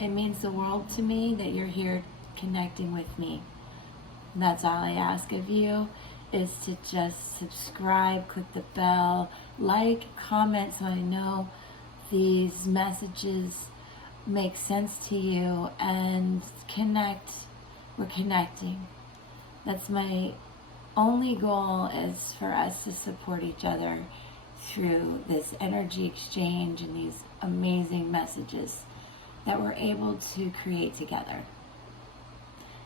It means the world to me that you're here connecting with me. That's all I ask of you, is to just subscribe, click the bell, like, comment, so I know these messages make sense to you, and connect. We're connecting. That's my only goal, is for us to support each other through this energy exchange and these amazing messages that we're able to create together.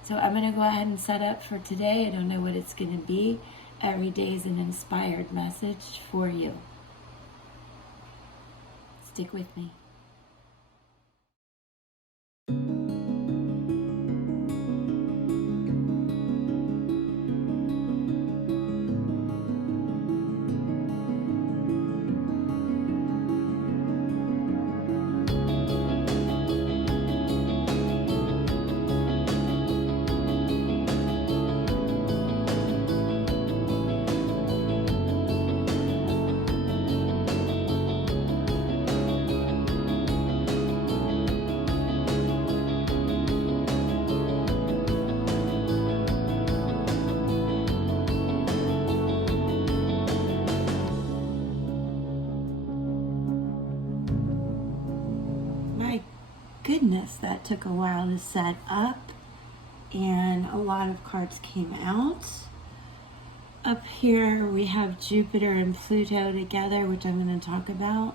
So I'm going to go ahead and set up for today. I don't know what it's going to be. Every day is an inspired message for you. Stick with me. Goodness, that took a while to set up, and a lot of cards came out. Up here we have Jupiter and Pluto together, which I'm going to talk about.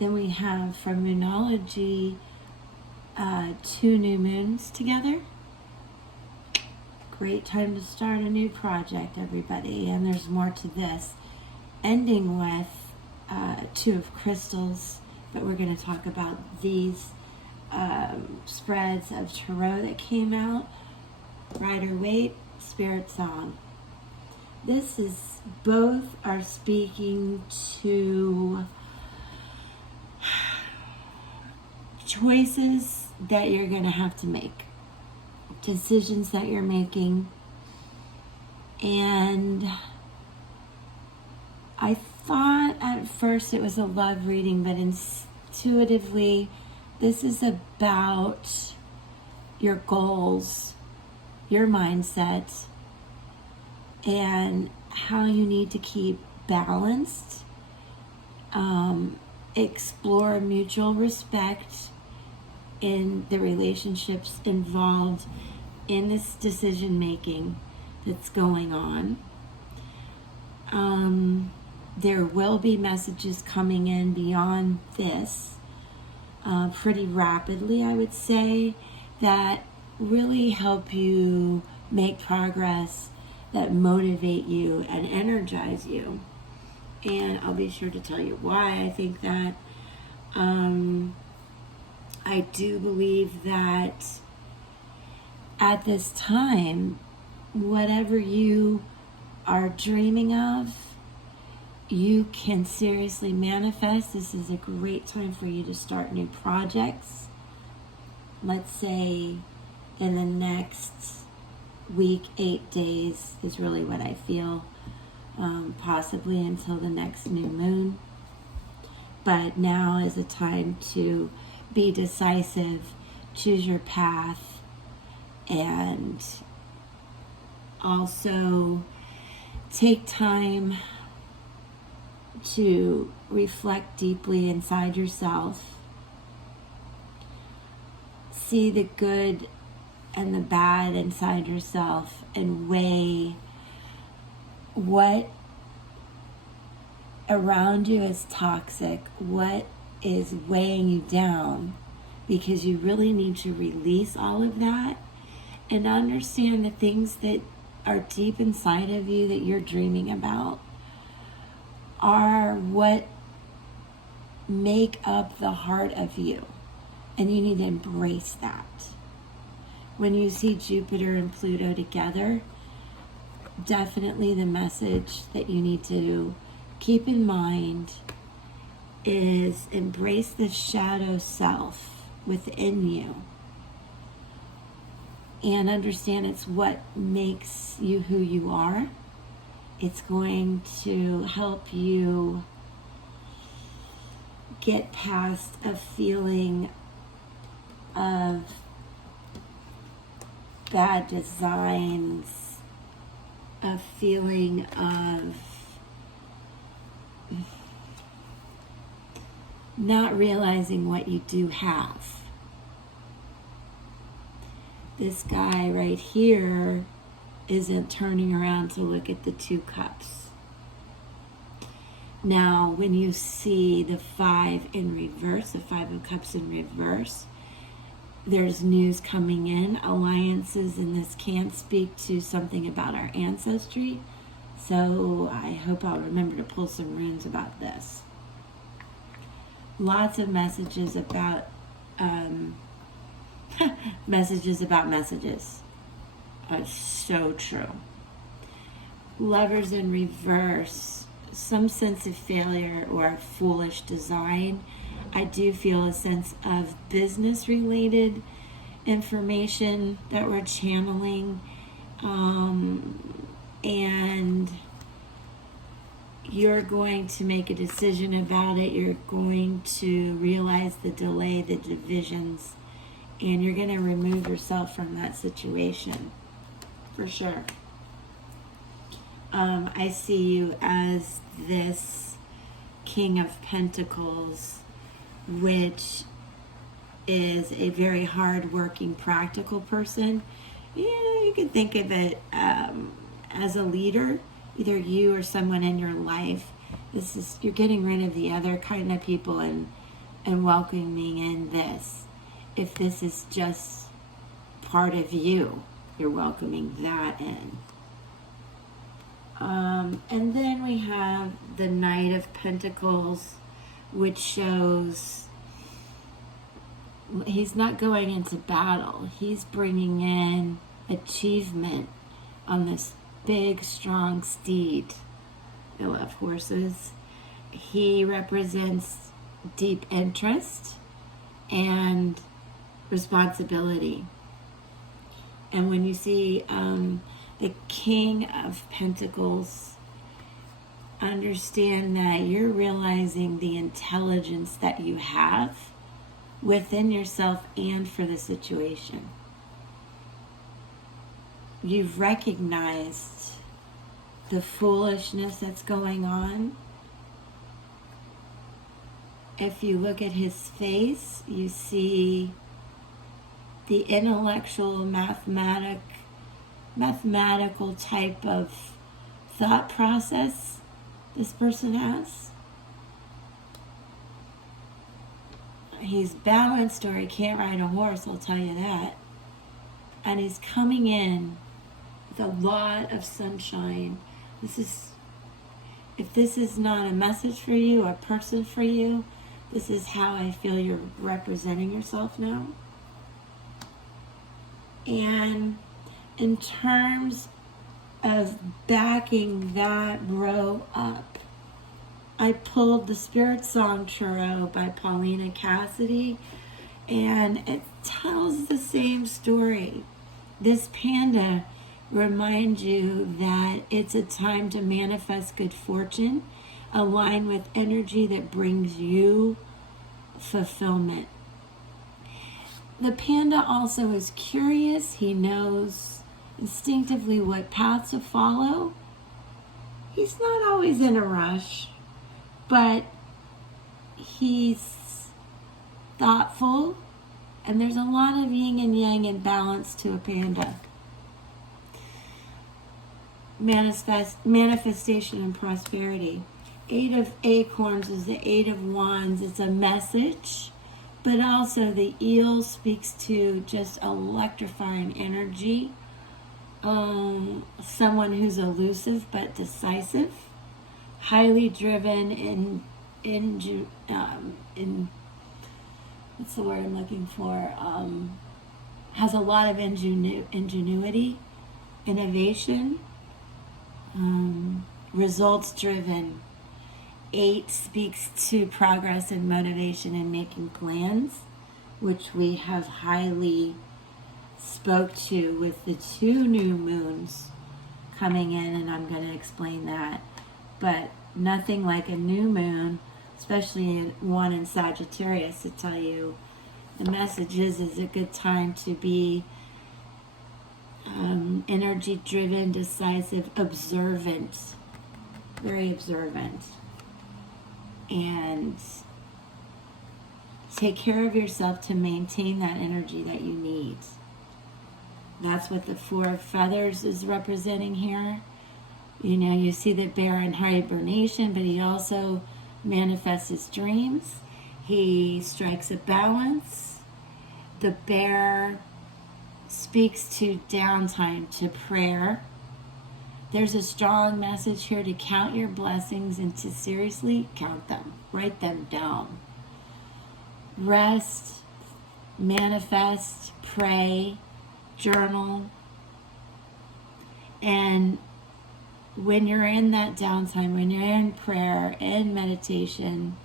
Then we have, from Moonology, 2 new moons together. Great time to start a new project, everybody, and there's more to this. Ending with 2 of crystals, but we're going to talk about these spreads of tarot that came out. Rider-Waite, Spirit Song. This is, both are speaking to choices that you're going to have to make, decisions that you're making. And I thought at first it was a love reading, but intuitively this is about your goals, your mindset, and how you need to keep balanced. Explore mutual respect in the relationships involved in this decision making that's going on. There will be messages coming in beyond this pretty rapidly, I would say, that really help you make progress, that motivate you and energize you. And I'll be sure to tell you why I think that. I do believe that at this time, whatever you are dreaming of, you can seriously manifest. This is a great time for you to start new projects. Let's say in the next week, 8 days is really what I feel, possibly until the next new moon. But now is a time to be decisive, choose your path, and also take time to reflect deeply inside yourself. See the good and the bad inside yourself, and weigh what around you is toxic, what is weighing you down, because you really need to release all of that and understand the things that are deep inside of you that you're dreaming about are what make up the heart of you, and you need to embrace that. When you see Jupiter and Pluto together, definitely the message that you need to keep in mind is embrace the shadow self within you, and understand it's what makes you who you are. It's going to help you get past a feeling of bad designs, a feeling of not realizing what you do have. This guy right here isn't turning around to look at the 2 cups. Now, when you see the 5 in reverse, the 5 of Cups in reverse, there's news coming in, alliances, and this can speak to something about our ancestry. So I hope I'll remember to pull some runes about this. Lots of messages about messages about messages. So true. Lovers in reverse, some sense of failure or foolish design. I do feel a sense of business related information that we're channeling, and you're going to make a decision about it. You're going to realize the delay, the divisions, and you're going to remove yourself from that situation for sure. I see you as this King of Pentacles, which is a very hard-working, practical person. You could think of it as a leader, either you or someone in your life. You're getting rid of the other kind of people and welcoming in this. If this is just part of you, you're welcoming that in. And then we have the Knight of Pentacles, which shows he's not going into battle. He's bringing in achievement on this big, strong steed. I love horses. He represents deep interest and responsibility. And when you see the King of Pentacles, understand that you're realizing the intelligence that you have within yourself and for the situation. You've recognized the foolishness that's going on. If you look at his face, you see the intellectual, mathematical type of thought process this person has. He's balanced, or he can't ride a horse, I'll tell you that. And he's coming in with a lot of sunshine. If this is not a message for you, a person for you, this is how I feel you're representing yourself now. And in terms of backing that row up, I pulled the Spirit Song Tarot by Paulina Cassidy, and it tells the same story. This panda reminds you that it's a time to manifest good fortune, align with energy that brings you fulfillment. The panda also is curious. He knows instinctively what path to follow. He's not always in a rush, but he's thoughtful, and there's a lot of yin and yang in balance to a panda. Manifestation and prosperity. 8 of Acorns is the 8 of Wands. It's a message, but also the eel speaks to just electrifying energy. Someone who's elusive but decisive, highly driven in what's the word I'm looking for? Has a lot of ingenuity, innovation, results driven. 8 speaks to progress and motivation and making plans, which we have highly spoke to with the 2 new moons coming in, and I'm going to explain that. But nothing like a new moon, especially one in Sagittarius, to tell you The message is a good time to be energy driven, decisive, observant, very observant, and take care of yourself to maintain that energy that you need. That's what the 4 of feathers is representing here. You know, you see the bear in hibernation, but he also manifests his dreams. He strikes a balance. The bear speaks to downtime, to prayer. There's a strong message here to count your blessings and to seriously count them. Write them down. Rest, manifest, pray, journal. And when you're in that downtime, when you're in prayer and meditation,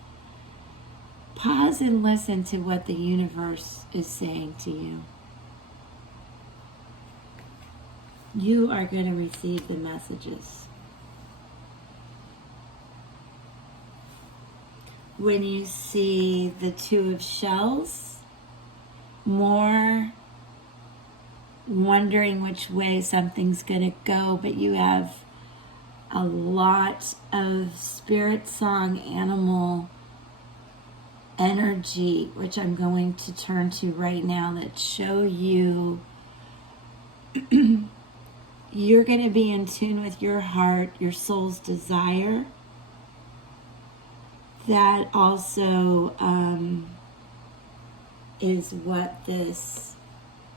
pause and listen to what the universe is saying to you. You are going to receive the messages. When you see the 2 of shells, more wondering which way something's going to go, but you have a lot of spirit song, animal energy, which I'm going to turn to right now, that show you you're going to be in tune with your heart, your soul's desire. That also is what this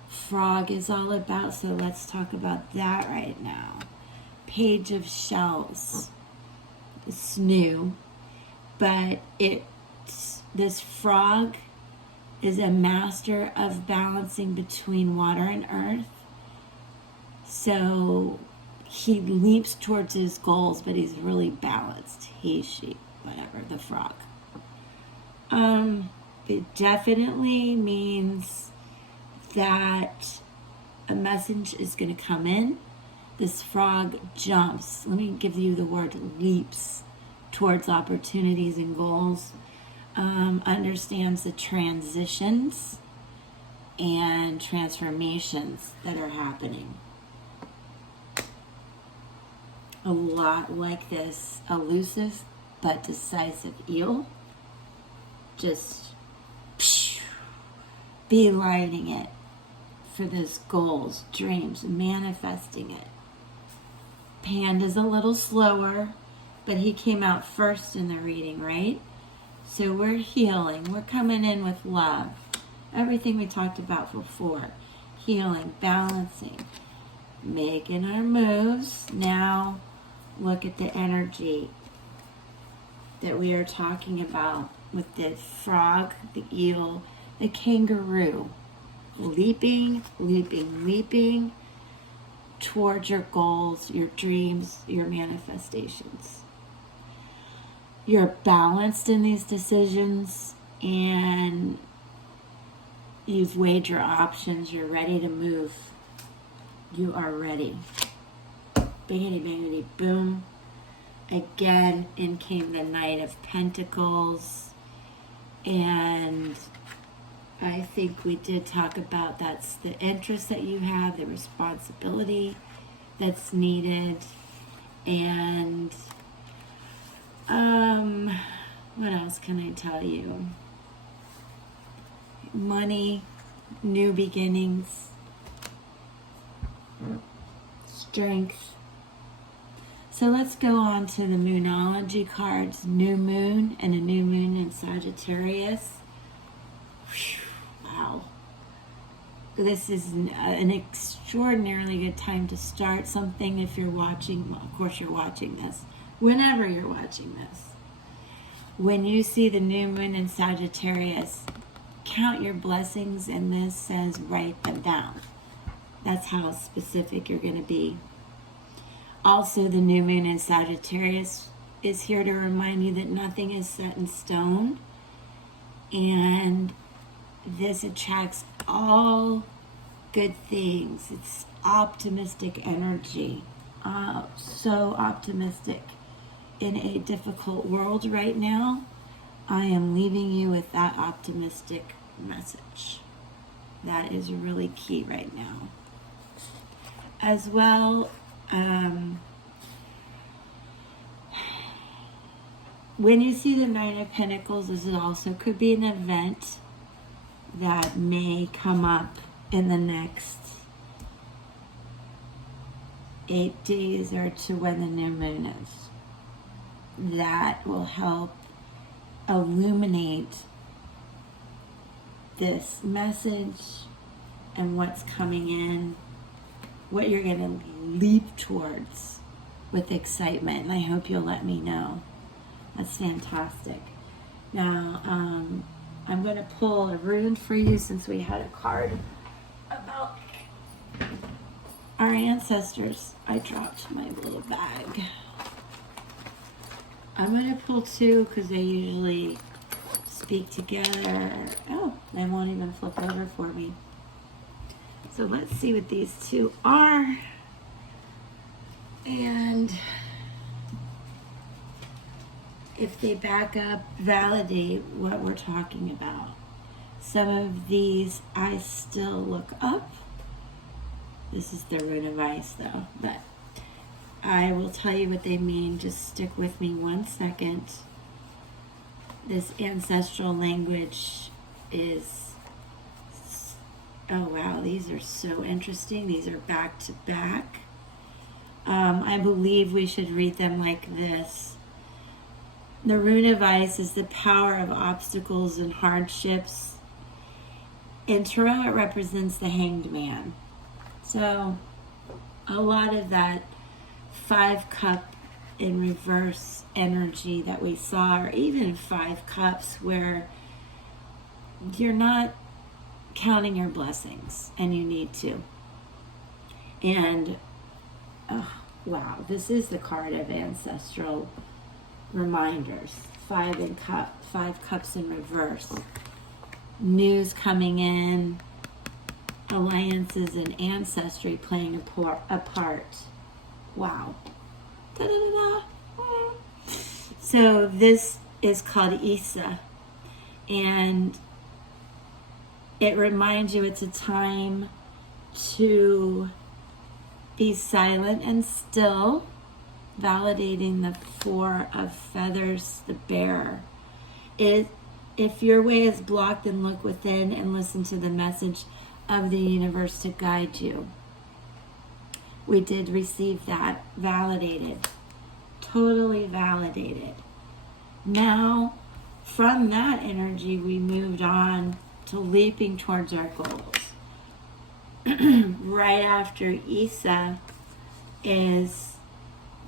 frog is all about. So let's talk about that right now. Page of Shells. It's new, but this frog is a master of balancing between water and earth. So he leaps towards his goals, but he's really balanced. He, she, whatever, the frog. It definitely means that a message is going to come in. This frog jumps. Let me give you the word leaps towards opportunities and goals. Understands the transitions and transformations that are happening. A lot like this elusive but decisive eel. Just beelining it for those goals, dreams, manifesting it. Panda's a little slower, but he came out first in the reading, right? So we're healing. We're coming in with love. Everything we talked about before. Healing, balancing, making our moves. Now look at the energy that we are talking about with the frog, the eel, the kangaroo. Leaping, leaping, leaping towards your goals, your dreams, your manifestations. You're balanced in these decisions and you've weighed your options. You're ready to move. You are ready. Bangity, bangity, boom. Again, in came the Knight of Pentacles. And I think we did talk about that's the interest that you have, the responsibility that's needed. And what else can I tell you? Money, new beginnings, strength. So let's go on to the Moonology cards. New moon and a new moon in Sagittarius. Whew, wow. This is an extraordinarily good time to start something if you're watching. Well, of course you're watching this. Whenever you're watching this. When you see the new moon in Sagittarius, count your blessings, and this says write them down. That's how specific you're going to be. Also, the new moon in Sagittarius is here to remind you that nothing is set in stone. And this attracts all good things. It's optimistic energy. So optimistic. In a difficult world right now, I am leaving you with that optimistic message. That is really key right now. As well, when you see the Nine of Pentacles, this is also could be an event that may come up in the next 8 days or to when the new moon is. That will help illuminate this message and what's coming in, what you're going to leap towards with excitement. And I hope you'll let me know. That's fantastic. Now, I'm going to pull a rune for you since we had a card about our ancestors. I dropped my little bag. I'm going to pull two because they usually speak together. Oh, they won't even flip over for me. So let's see what these two are. And if they back up, validate what we're talking about. Some of these I still look up. This is the rune of ice though, but I will tell you what they mean. Just stick with me 1 second. This ancestral language is, oh wow, these are so interesting. These are back to back. I believe we should read them like this. The rune of ice is the power of obstacles and hardships. In tarot, it represents the hanged man. So a lot of that 5 cup in reverse energy that we saw, or even 5 cups where you're not counting your blessings and you need to. And oh, wow, this is the card of ancestral reminders. 5 cups in reverse. News coming in, alliances and ancestry playing a part. Wow. Da-da-da-da. So this is called Isa, and it reminds you it's a time to be silent and still, validating the 4 of feathers, the bear. If your way is blocked, then look within and listen to the message of the universe to guide you. We did receive that, validated, totally validated. Now, from that energy, we moved on to leaping towards our goals. Right after Isa is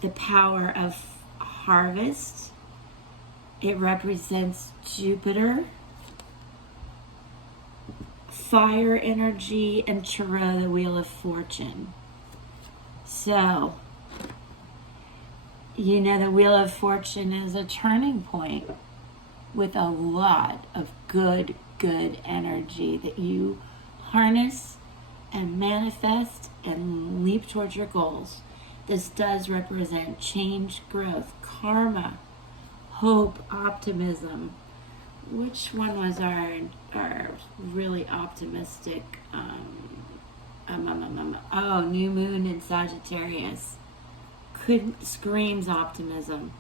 the power of harvest. It represents Jupiter, fire energy, and tarot, the wheel of fortune. So, you know, the wheel of fortune is a turning point with a lot of good energy that you harness and manifest and leap towards your goals. This does represent change, growth, karma, hope, optimism. Which one was our really optimistic? Oh, new moon in Sagittarius. Screams optimism.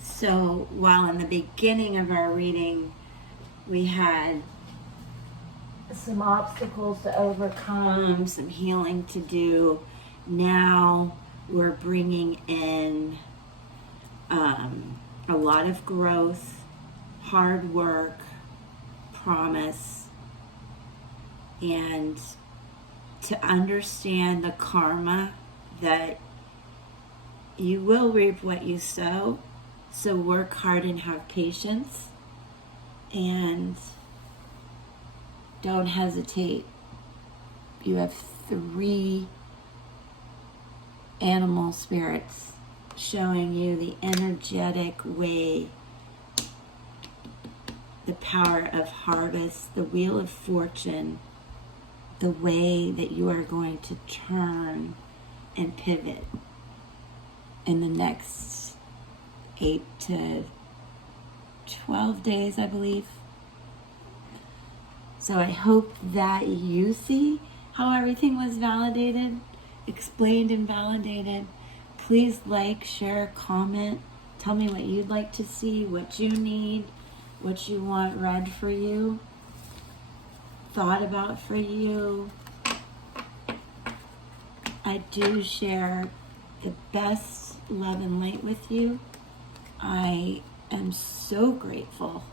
So while in the beginning of our reading we had some obstacles to overcome, some healing to do, now we're bringing in a lot of growth, hard work, promise, and to understand the karma that you will reap what you sow. So work hard and have patience, and don't hesitate. You have 3 animal spirits showing you the energetic way, the power of harvest, the wheel of fortune, the way that you are going to turn and pivot in the next 8 to 12 days, I believe. So I hope that you see how everything was validated, explained and validated. Please like, share, comment. Tell me what you'd like to see, what you need, what you want read for you, thought about for you. I do share the best love and light with you. I am so grateful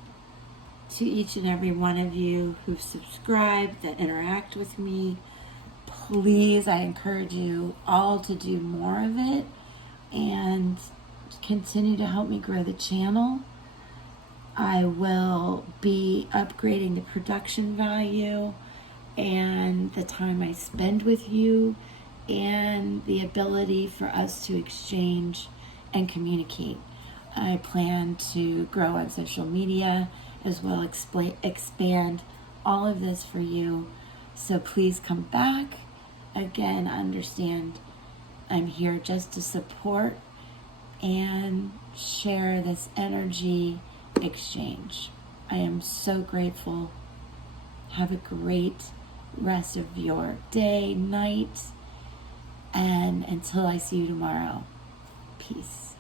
to each and every one of you who've subscribed, that interact with me. Please, I encourage you all to do more of it and continue to help me grow the channel. I will be upgrading the production value and the time I spend with you and the ability for us to exchange and communicate. I plan to grow on social media as well, expand all of this for you. So please come back. Again, understand I'm here just to support and share this energy exchange. I am so grateful. Have a great rest of your day, night, and until I see you tomorrow, peace.